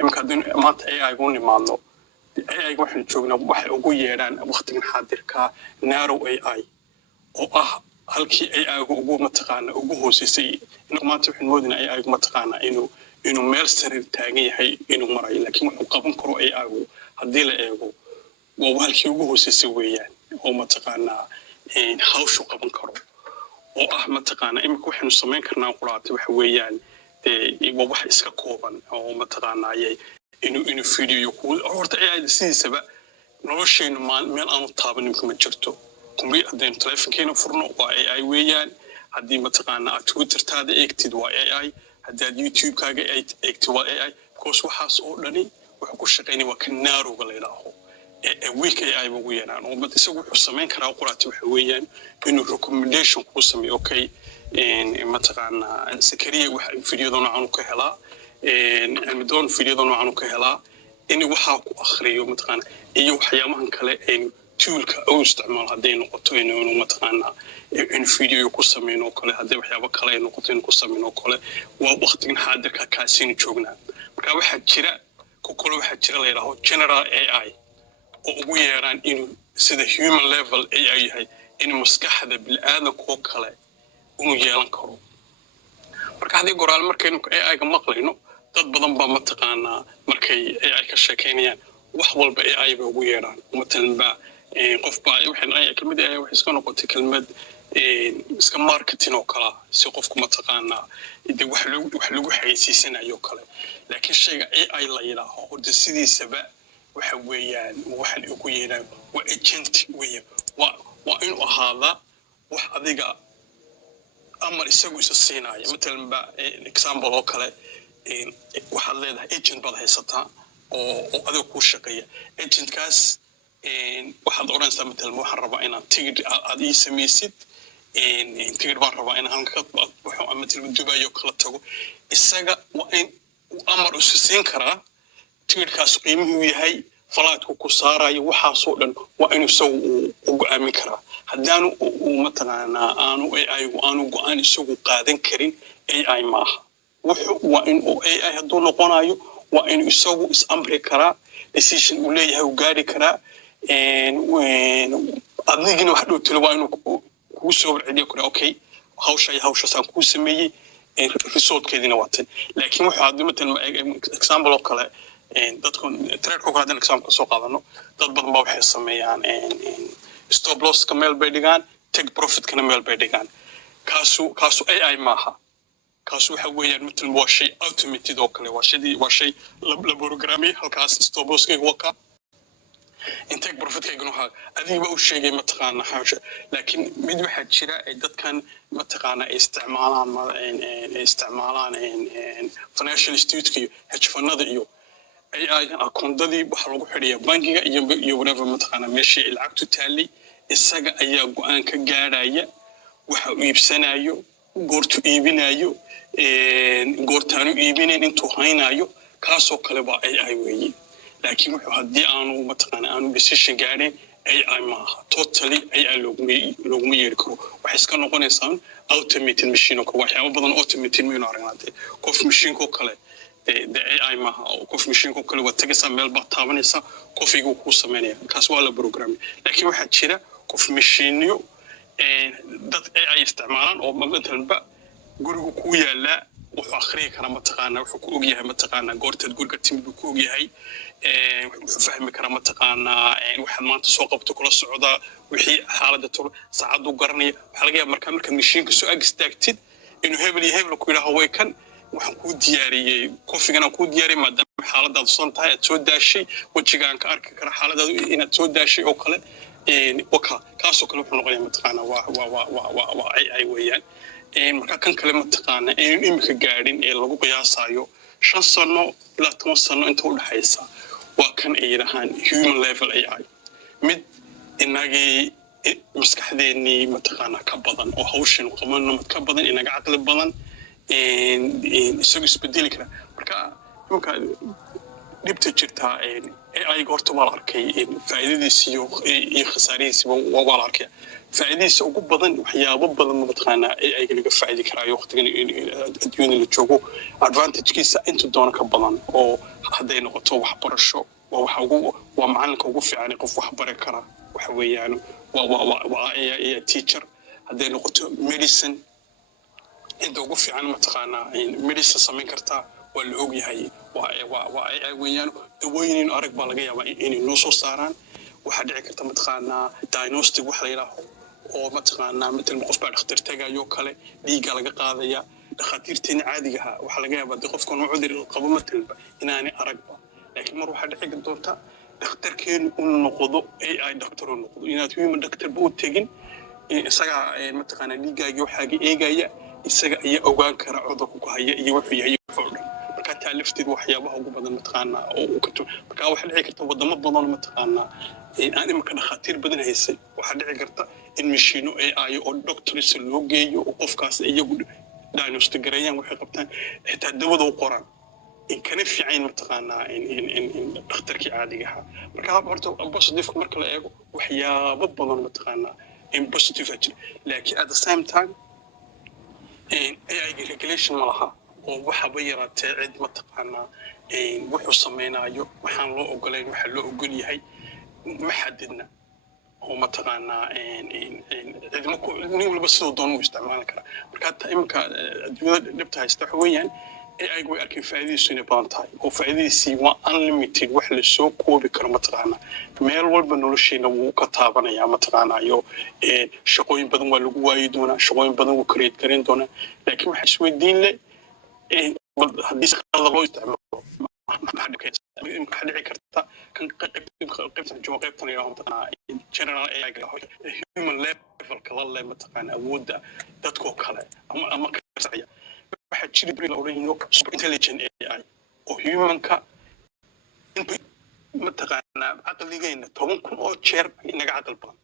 imka maanta AI gu nimaadno AI waxaan joognaa waxay ugu yeedhaan waqtigan xaadirka narrow AI oo ah halkii AI gu ugu mataqaana ugu hooseysay maanta waxaan moodinaa AI gu mataqaana inuu meel sare taagan yahay inuu marayo laakiin wuxuu qaban karo AI gu haddii la eego waa halkii ugu hooseysay weeyaan oo mataqaana hawshu qaban karo oo ah mataqaana imika waxaanu samayn karnaa quraati waxa weeyaan waa wax iska kooban oo mataqaana inuu video ku horta AI sidiisaba noloshaynu meel aanu taaban ma jirto kumbi haddaynu telefonkeena furno waa AI weeyaan haddii mataqaana aad Twittertaada eegtid waa AI haddii aad YouTube-kaaga eegtid waa AI because waxaas oo dhani wuxuu ku shaqaynaya waa kan narrowga la yidhaaho week AI ugu yeeraan oo isagu wuxuu samayn karaa quraati waxa weeyaan inuu recommendation ku sameeyo okay mataqaana Zakariya waxa videoda noocan ka helaa almidoon videoda noocan ka helaa in waxa ku akhriyo mataqaana iyo waxyaabahan kale toolka oo isticmaal haday noqoto inuu mataqaana in video ku sameeyno kale haday waxyaabo kale ay noqoto in ku sameeyno kale waa waqtigan xaadirka kaasina joognaa marka waxa jira waxa jira la yiraahdo general AI oo ugu yeeraan inuu sida human level AI yahay in maskaxda bilaadanka kale uu yeelan karo marka hadii goraal markaynu AI ga maqlayno dad badan baa mataqaana markay AI ka sheekeynayaan wax walba AI ba ugu yeeraan matalan ba qof baa waxaan ay kelmad AI wax iska noqotay kelmad iska marketing oo kala si qofku mataqaana idii wax lagu xayeysiisanayo kale laakiin shayga AI la yiraahdo oo sidiisaba waxa weeyaan waxaan ugu yeeraan waa agent weeyaan waa inuu ahaada wax adiga ama isagu isa siinaya matalan ba example oo kale waxaad leedahay agent baad haysataa oo adiga ku shaqeeya agentkaas waxaad oranaysaa matalan waxaan rabaa inaan ticket aad ii samaysid ticket baan rabaa inaan ka baxo ama Dubai oo kala tago isaga waa in amar isu siin karaa ticketkaas qiimuhu yahay falaadku ku saarayo waxa soo dhan waa inuu soo u go'aamin karaa hadaan uu mataqaana aanu go'aan isagu qaadan karin AI maaha waa in AI haduu noqonayo waa in isagu is amri karaa decision uu leeyahay uu gaari karaa adnigina wax dhow talo waa inuu ku soo warceliyo karo okay hawsha saan ku sameeyay result-keedina waatan laakiin waxa aad matalan example oo kale dadku trade-ku hadaan example soo qaadano dad badan baa waxay sameeyaan stop loss ka meel bay dhigaan take profit kana meel bay dhigaan kaasu AI maaha kaasu waxa weeyaan matalan waa shay automated oo kale waa shay la programmay halkaas stop loss ka waka intake profit ka ganaha adiga u sheegay mataqaana xawsha laakiin mid waxa jira ay dadkan mataqaana isticmaalaan financial institute hedge fundada iyo AI akoondadii waxa lagu xiriyaa bankiga iyo whatever mataqaana meeshii lacagtu taalay isaga ayaa go'aan ka gaaraya waxa uu iibsanayo goortu iibinayo goortaanu iibinayn intuu haynayo kaasoo kale baa AI weeye laakiin wuxuu hadii aanu mataqaana aanu decision gaarin AI maaha totally AI loogu yeeri karo waxa iska noqonaysaa automated machine oo waxyaabo badan automated machine aragnaatay qof machine ko kale AI maaha oo qof machine ko kale waa tagaysaa meel baa taabanaysaa qofigu ku sameeynaya kaas waa la program laakiin waxa jira qof machine dad AI isticmaalaan oo matalan ba gurigu ku yaala wuxuu akhriyo kara mataqaana wuxuu ku og yahay mataqaana goorteed guriga timid ku og yahay wuxuu fahmi kara mataqaana waxa maanta soo qabto kula socda wixii xaaladda saacadu garanaya waxa laga yaabaa marka machine-ka soo agstaagtid inuu hebel ku yiraahdo way kan waxaan ku diyaariyay kofigana ku diyaariyay maadaama xaaladaadu san tahay aad soo daashay wajigaan ka arki kara xaaladaadu inaad soo daashay oo kale waka kaasoo kale wuxuu noqonayaa mataqaana waa AI weeyaan marka kan kale mataqaana imika gaadhin ee lagu qiyaasayo 5 sano ilaa 10 sano inta u dhaxaysa waa kan ay yiraahdaan human level AI mid inagii maskaxdeennii mataqaana ka badan oo hawshan qabanno ka badan inaga caqli badan isagu isbedeli kara marka dhibta jirta AI horta waa la arkay faa'iidadiisa iyo khasaarihiisa waa la arkay faa'iidadiisa ugu badan waxyaabo badan mataqaana AI ga laga faa'iidi karayo waqtigan adduunyada la joogo advantage-kiisa inta doona ka badan oo hadday noqoto waxbarasho waa macalinka ugu fiican qof wax bari kara waxa weeyaan waa AI teacher hadday noqoto medicine inta ugu fiican mataqaanaa medicine samayn kartaa waa la og yahay waa AI weeyaan dawooyin arag baa laga yaabaa inay noo soo saaraan waxaa dhici karta mataqaanaa diagnostic wax la yidhaaho oo mataqaanaa matal qof baa dhakhtar tagayo kale dhiigga laga qaadaya dhakhaatiirteena caadiga ah waxa laga yaabaa qofkan uu cudur qabo matalba inaanay aragba laakiin mar waxa dhici doonta dhakhtarkeenu uu noqdo AI doctor uu noqdo inaad human doctor buu tagin isaga mataqaanaa dhiiggaaga waxaaga eegaya isaga ayaa ogaan kara cudurka ku haya iyo wuxuu yahay fadlan marka taalifteed waxyaabaha ugu badan mataqaanaa oo ka too marka waxa dhici karta wadamo badan mataqaanaa aan imka dhakhaatiir badan haysan waxa dhici karta in machine AI oo doctors loo geeyo oo qofkaas iyagu diagnostic gareeyaan waxay qabtaan xitaa dawada u qoraan in kana fiican mataqaanaa in dhakhtarkii caadiga ah marka horta positive marka la eego waxyaabo badan mataqaanaa in positive ajir laakiin at the same time AI regulation malaha oo waxa ba yaraatay cid mataqaanaa wuxuu samaynayo waxaan loo ogolayn waxa loo ogol yahay ma xadidna oo mataqaanaa nin walba sidoo doon u isticmaali karaa marka imka adduunyada dhibta haysta waxa weeyaan AI way arkay faa'iidadiisu inay badan tahay oo faa'iidadiisii waa unlimited wax la soo koobi karo mataqaanaa meel walba nolosheena wuu ka taabanayaa mataqaanaa iyo shaqooyin badan waa lagu waayi doonaa shaqooyin badan wuu create garin doonaa laakiin waxa isweydiin leh haddii si qalad loo isticmaalo maxaa dhici karta kan qaybtan iyo mataqaanaa general AI human level kala leh mataqaanaa awoodda dadkoo kale ama ka saraya waxa jiri la oranyo super intelligent AI oo humanka mataqaanaa aqligeena 10,000 oo jeer inaga aqal badan